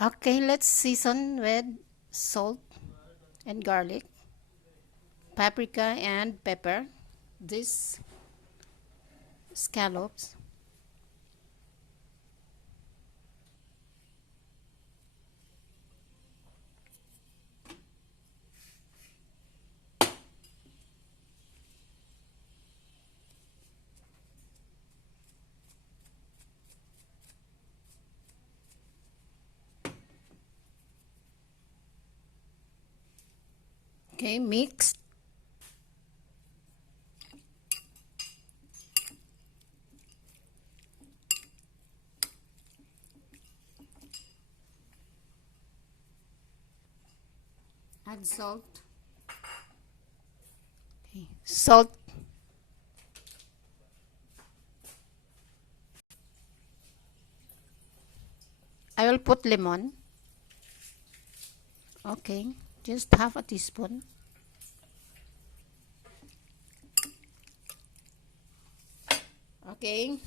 Okay, let's season with salt and garlic, paprika and pepper. This scallops. Okay, mixed. Add salt. Okay. Salt. I will put lemon. Okay, just half a teaspoon. Okay,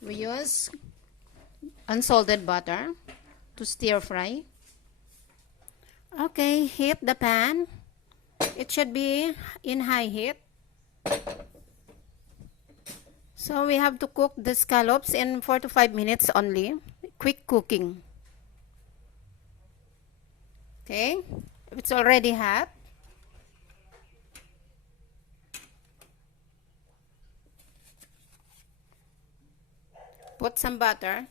we use unsalted butter to stir fry. Okay, heat the pan. It should be in high heat. So we have to cook the scallops in 4 to 5 minutes only. Quick cooking. Okay, if it's already hot, put some butter.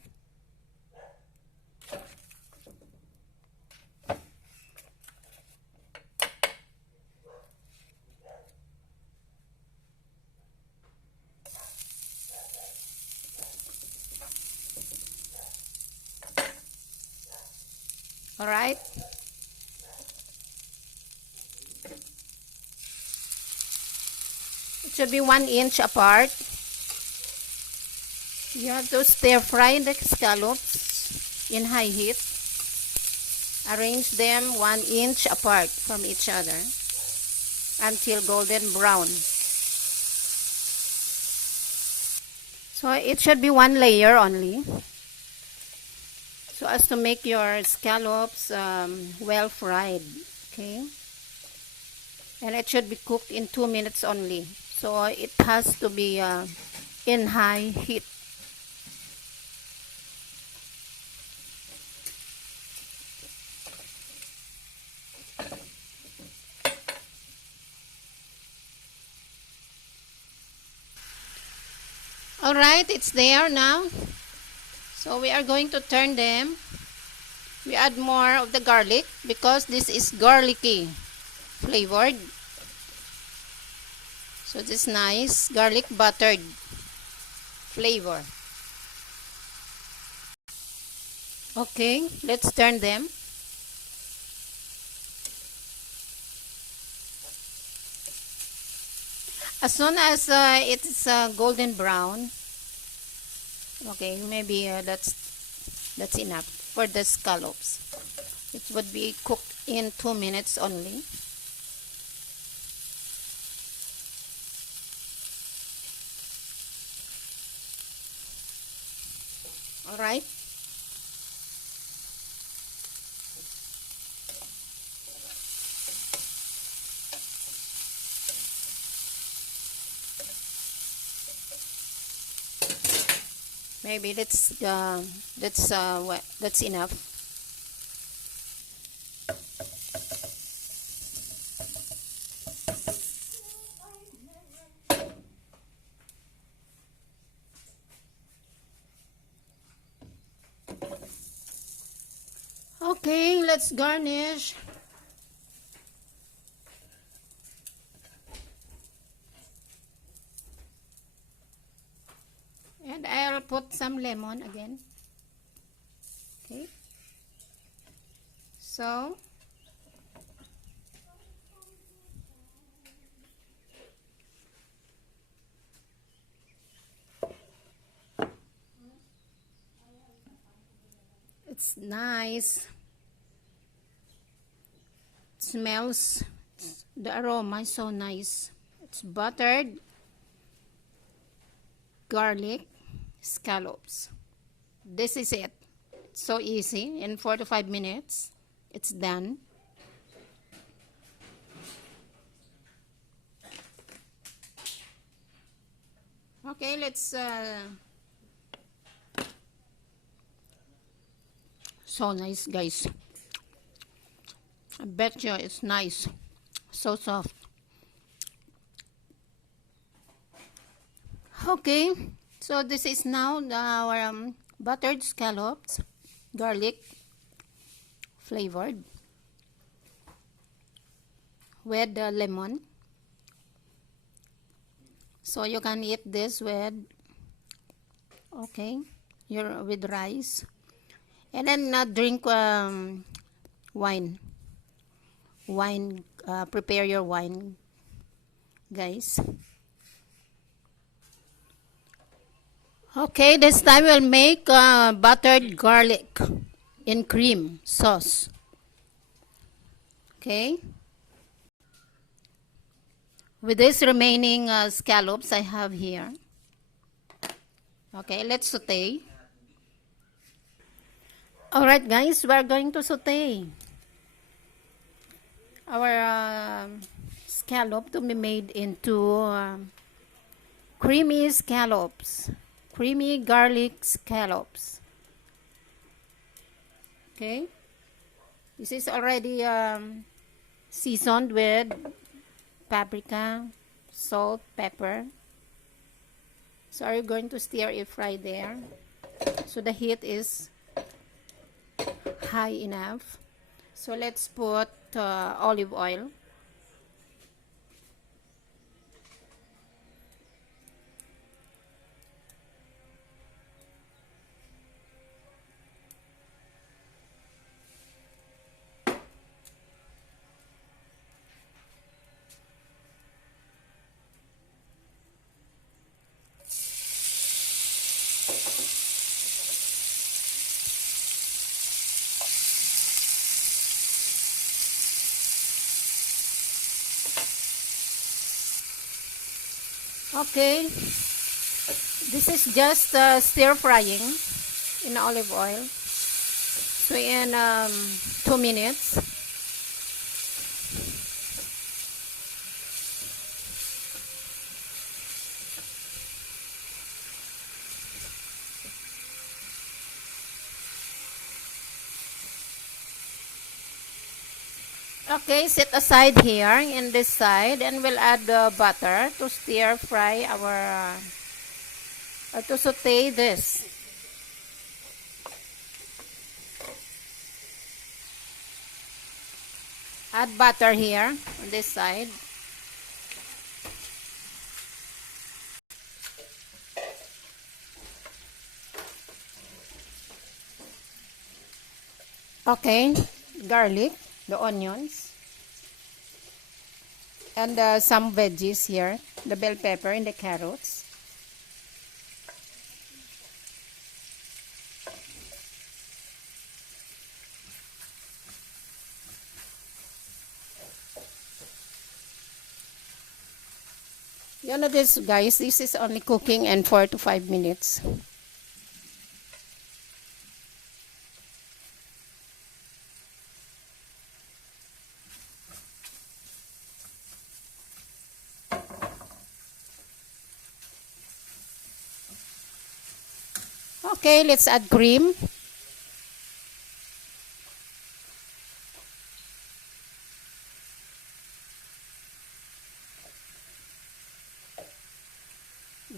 Alright. It should be 1 inch apart. You have to stir fry the scallops in high heat. Arrange them 1 inch apart from each other until golden brown. So it should be one layer only, so as to make your scallops well fried. Okay, and it should be cooked in 2 minutes only, so it has to be in high heat. Alright, it's there now. So we are going to turn them. We add more of the garlic because this is garlicky flavored. So this nice garlic buttered flavor. Okay, let's turn them. As soon as it's golden brown, okay, maybe that's enough for the scallops. It would be cooked in 2 minutes only. All right. Maybe that's enough. Okay, let's garnish. And I'll put some lemon again. Okay. So it's nice. It smells, the aroma is so nice. It's buttered garlic scallops. This is it. So easy. In 4 to 5 minutes, it's done. Okay, let's so nice, guys. I bet you it's nice. So soft. Okay, so this is now our buttered scallops, garlic flavored with lemon. So you can eat this with, okay, with rice. And then drink wine. Prepare your wine, guys. Okay, this time we'll make buttered garlic in cream sauce. Okay. With this remaining scallops I have here. Okay, let's saute. Alright guys, we're going to saute our scallop to be made into creamy scallops. Creamy garlic scallops. Okay. This is already seasoned with paprika, salt, pepper. So are you going to stir it fry there? So the heat is high enough. So let's put olive oil. Okay, this is just stir frying in olive oil. So in 2 minutes. Okay, set aside here in this side, and we'll add the butter to stir fry our to saute this. Add butter here on this side. Okay, garlic, the onions, and some veggies here, the bell pepper and the carrots. You know this, guys, this is only cooking in 4 to 5 minutes. Okay, let's add cream.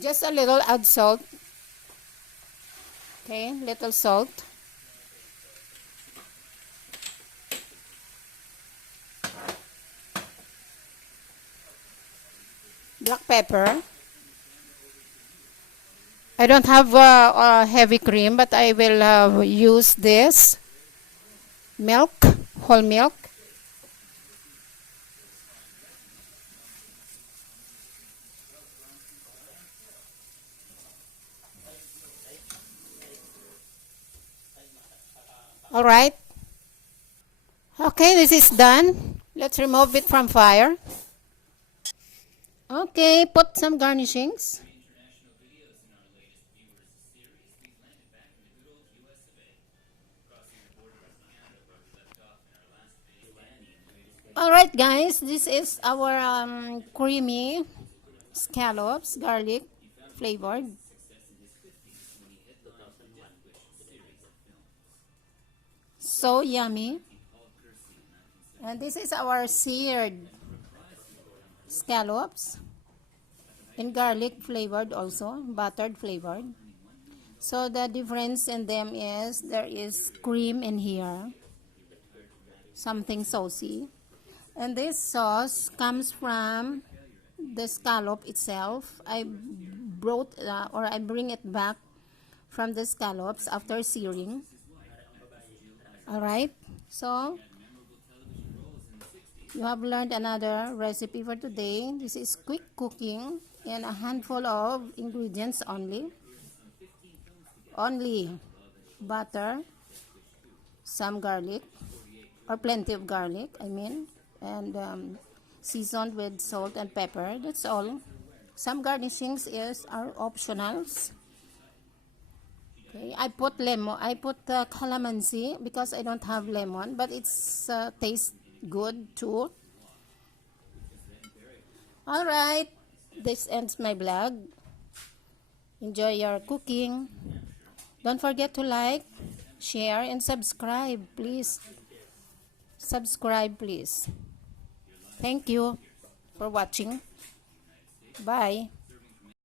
Just a little, add salt. Okay, little salt. Black pepper. I don't have heavy cream, but I will use this milk, whole milk. All right. Okay, this is done. Let's remove it from fire. Okay, put some garnishings. Alright guys, this is our creamy scallops, garlic flavored. So yummy. And this is our seared scallops in garlic flavored also, buttered flavored. So the difference in them is there is cream in here, something saucy. And this sauce comes from the scallop itself. I bring it back from the scallops after searing. Alright, so you have learned another recipe for today. This is quick cooking and a handful of ingredients only. Only butter, some garlic, or plenty of garlic, I mean, and seasoned with salt and pepper. That's all. Some garnishings are optionals. Okay, I put lemon. I put calamansi because I don't have lemon, but it's tastes good too. All right, this ends my vlog. Enjoy your cooking. Don't forget to like, share, and subscribe. Please subscribe, please. Thank you for watching. Bye.